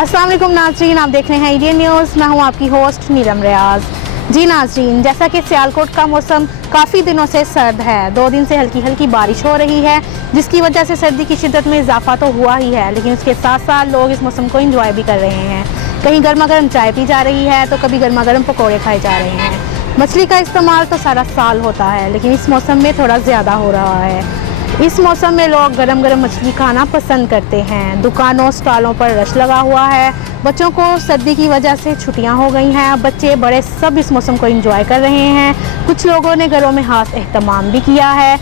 अस्सलाम वालेकुम नाज़रीन, आप देख रहे हैं EDN न्यूज़। मैं हूं आपकी होस्ट नीलम रियाज। जी नाज़रीन, जैसा कि सियालकोट का मौसम काफ़ी दिनों से सर्द है, 2 दिन से हल्की हल्की बारिश हो रही है, जिसकी वजह से सर्दी की शिद्दत में इजाफा तो हुआ ही है, लेकिन उसके साथ साथ लोग इस मौसम को इंजॉय भी कर रहे हैं। कहीं गर्मा गर्म चाय पी जा रही है तो कभी गर्मा गर्म पकौड़े खाए जा रहे हैं। मछली का इस्तेमाल तो सारा साल होता है, लेकिन इस मौसम में थोड़ा ज़्यादा हो रहा है। इस मौसम में लोग गरम गरम मछली खाना पसंद करते हैं। दुकानों स्टॉलों पर रश लगा हुआ है। बच्चों को सर्दी की वजह से छुट्टियां हो गई हैं। बच्चे बड़े सब इस मौसम को एंजॉय कर रहे हैं। कुछ लोगों ने घरों में खास एहतमाम भी किया है।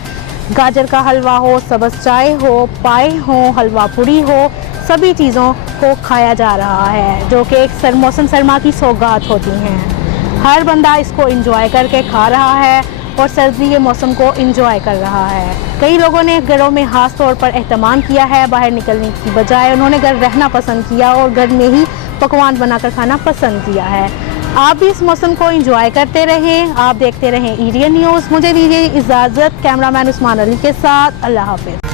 गाजर का हलवा हो, सब्ज़ चाय हो, पाए हो, हलवा पूरी हो, सभी चीज़ों को खाया जा रहा है, जो कि एक मौसम सरमा की सौगात होती हैं। हर बंदा इसको एंजॉय करके खा रहा है और सर्दी के मौसम को एंजॉय कर रहा है। कई लोगों ने घरों में खास तौर पर एहतमाम किया है। बाहर निकलने की बजाय उन्होंने घर रहना पसंद किया और घर में ही पकवान बनाकर खाना पसंद किया है। आप भी इस मौसम को एंजॉय करते रहें। आप देखते रहें EDN न्यूज़। मुझे दीजिए इजाज़त। कैमरामैन उस्मान अली के साथ, अल्लाह हाफिज़।